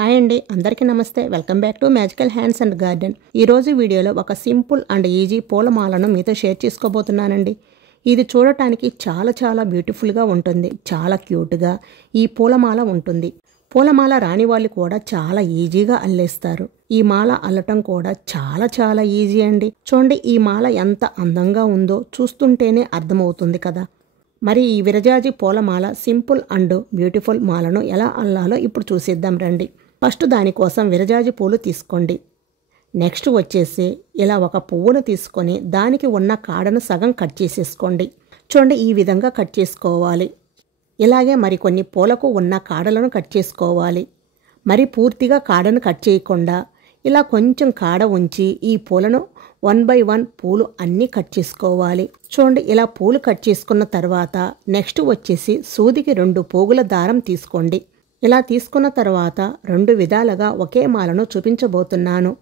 Hi అండి, అందరికీ నమస్తే. Welcome back to magical hands and garden. ఈరోజు వీడియోలో ఒక సింపుల్ అండ్ ఈజీ పూలమాలను మీతో షేర్ చేసుకోబోతున్నానండి. ఇది చూడటానికి చాలా బ్యూటిఫుల్గా ఉంటుంది. చాలా క్యూట్గా ఈ పూలమాల ఉంటుంది. పూలమాల రాని వాళ్ళు కూడా చాలా ఈజీగా అల్లేస్తారు. ఈ మాల అల్లటం కూడా చాలా ఈజీ అండి. చూడండి, ఈ మాల ఎంత అందంగా ఉందో చూస్తుంటేనే అర్థమవుతుంది కదా. మరి ఈ విరజాజి పూలమాల సింపుల్ అండ్ బ్యూటిఫుల్ మాలను ఎలా అల్లాలో ఇప్పుడు చూసేద్దాం రండి. ఫస్ట్ దానికోసం విరజాజి పూలు తీసుకోండి. నెక్స్ట్ వచ్చేసి ఇలా ఒక పువ్వును తీసుకొని దానికి ఉన్న కాడను సగం కట్ చేసేసుకోండి. చూడండి, ఈ విధంగా కట్ చేసుకోవాలి. ఇలాగే మరికొన్ని పూలకు ఉన్న కాడలను కట్ చేసుకోవాలి. మరి పూర్తిగా కాడను కట్ చేయకుండా ఇలా కొంచెం కాడ ఉంచి ఈ పూలను 1 by 1 పూలు అన్నీ కట్ చేసుకోవాలి. చూడండి, ఇలా పూలు కట్ చేసుకున్న తర్వాత నెక్స్ట్ వచ్చేసి సూదికి 2 పోగుల దారం తీసుకోండి. ఇలా తీసుకున్న తర్వాత 2 విధాలుగా ఒకే మాలను చూపించబోతున్నాను.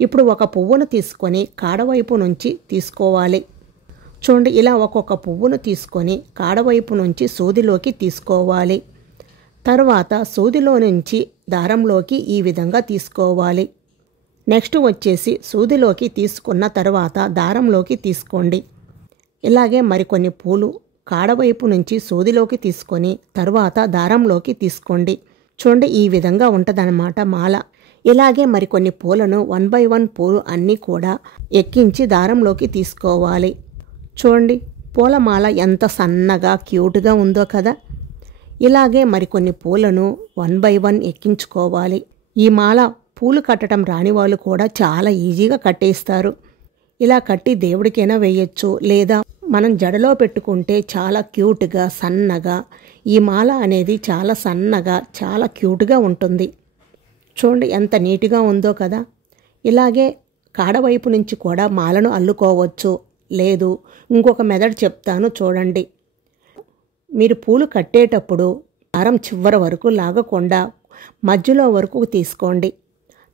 ఇప్పుడు ఒక పువ్వును తీసుకొని కాడవైపు నుంచి తీసుకోవాలి. చూడండి, ఇలా ఒక్కొక్క పువ్వును తీసుకొని కాడవైపు నుంచి సూదిలోకి తీసుకోవాలి. తర్వాత సూదిలో నుంచి దారంలోకి ఈ విధంగా తీసుకోవాలి. నెక్స్ట్ వచ్చేసి సూదిలోకి తీసుకున్న తర్వాత దారంలోకి తీసుకోండి. ఇలాగే మరికొన్ని పూలు కాడవైపు నుంచి సూదిలోకి తీసుకొని తర్వాత దారంలోకి తీసుకోండి. చూడండి, ఈ విధంగా ఉంటుందన్నమాట మాల. ఇలాగే మరికొన్ని పూలను 1 by 1 పూలు అన్నీ కూడా ఎక్కించి దారంలోకి తీసుకోవాలి. చూడండి, పూలమాల ఎంత సన్నగా క్యూట్గా ఉందో కదా. ఇలాగే మరికొన్ని పూలను 1 by 1 ఎక్కించుకోవాలి. ఈ మాల పూలు కట్టడం రాని వాళ్ళు కూడా చాలా ఈజీగా కట్టేస్తారు. ఇలా కట్టి దేవుడికైనా వేయచ్చు, లేదా మనం జడలో పెట్టుకుంటే చాలా క్యూట్గా సన్నగా ఈ మాల అనేది చాలా సన్నగా చాలా క్యూట్గా ఉంటుంది. చూడండి, ఎంత నీట్గా ఉందో కదా. ఇలాగే కాడవైపు నుంచి కూడా మాలను అల్లుకోవచ్చు. లేదు, ఇంకొక మెథడ్ చెప్తాను చూడండి. మీరు పూలు కట్టేటప్పుడు దారం చివరి వరకు లాగకుండా మధ్యలో వరకు తీసుకోండి.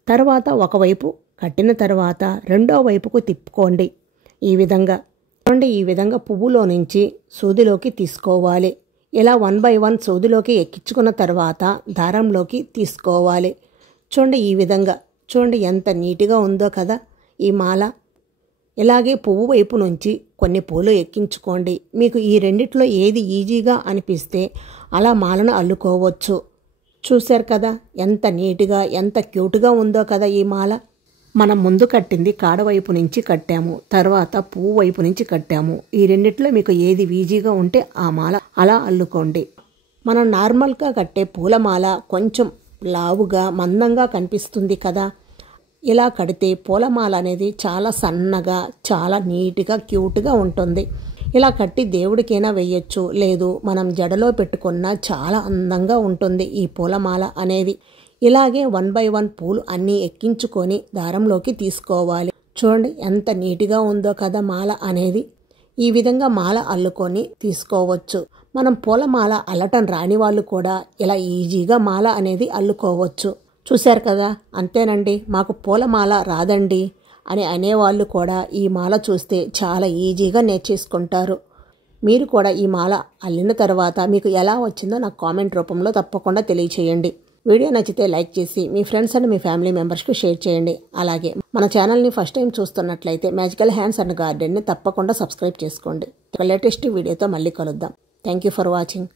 తర్వాత ఒకవైపు కట్టిన తర్వాత రెండో వైపుకు తిప్పుకోండి. ఈ విధంగా చూడండి, ఈ విధంగా పువ్వులో నుంచి సూదిలోకి తీసుకోవాలి. ఇలా 1 by 1 సూదిలోకి ఎక్కించుకున్న తర్వాత దారంలోకి తీసుకోవాలి. చూడండి, ఈ విధంగా చూడండి ఎంత నీట్గా ఉందో కదా ఈ మాల. ఇలాగే పువ్వు వైపు నుంచి కొన్ని పూలు ఎక్కించుకోండి. మీకు ఈ రెండిట్లో ఏది ఈజీగా అనిపిస్తే అలా మాలను అల్లుకోవచ్చు. చూశారు కదా ఎంత నీట్గా ఎంత క్యూట్గా ఉందో కదా ఈ మాల. మనం ముందు కట్టింది కాడవైపు నుంచి కట్టాము, తర్వాత పువ్వు వైపు నుంచి కట్టాము. ఈ రెండిట్లో మీకు ఏది ఈజీగా ఉంటే ఆ మాల అలా అల్లుకోండి. మనం నార్మల్గా కట్టే పూలమాల కొంచెం లావుగా మందంగా కనిపిస్తుంది కదా. ఇలా కడితే పూలమాల అనేది చాలా సన్నగా చాలా నీట్గా క్యూట్గా ఉంటుంది. ఇలా కట్టి దేవుడికైనా వేయచ్చు, లేదు మనం జడలో పెట్టుకున్న చాలా అందంగా ఉంటుంది ఈ పూలమాల అనేది. ఇలాగే 1 by 1 పూలు అన్నీ ఎక్కించుకొని దారంలోకి తీసుకోవాలి. చూడండి ఎంత నీట్గా ఉందో కదా మాల అనేది. ఈ విధంగా మాల అల్లుకొని తీసుకోవచ్చు. మనం పూలమాల అల్లటం రాని వాళ్ళు కూడా ఇలా ఈజీగా మాల అనేది అల్లుకోవచ్చు. చూశారు కదా. అంతేనండి, మాకు పూలమాల రాదండి అని అనేవాళ్ళు కూడా ఈ మాల చూస్తే చాలా ఈజీగా నేర్చేసుకుంటారు. మీరు కూడా ఈ మాల అల్లిన తర్వాత మీకు ఎలా వచ్చిందో నాకు కామెంట్ రూపంలో తప్పకుండా తెలియచేయండి. వీడియో నచ్చితే లైక్ చేసి మీ ఫ్రెండ్స్ అండ్ మీ ఫ్యామిలీ మెంబర్స్కి షేర్ చేయండి. అలాగే మన ఛానల్ని ఫస్ట్ టైం చూస్తున్నట్లయితే మ్యాజికల్ హ్యాండ్స్ అండ్ గార్డెన్ని తప్పకుండా సబ్స్క్రైబ్ చేసుకోండి. లేటెస్ట్ వీడియోతో మళ్ళీ కలుద్దాం. Thank you for watching.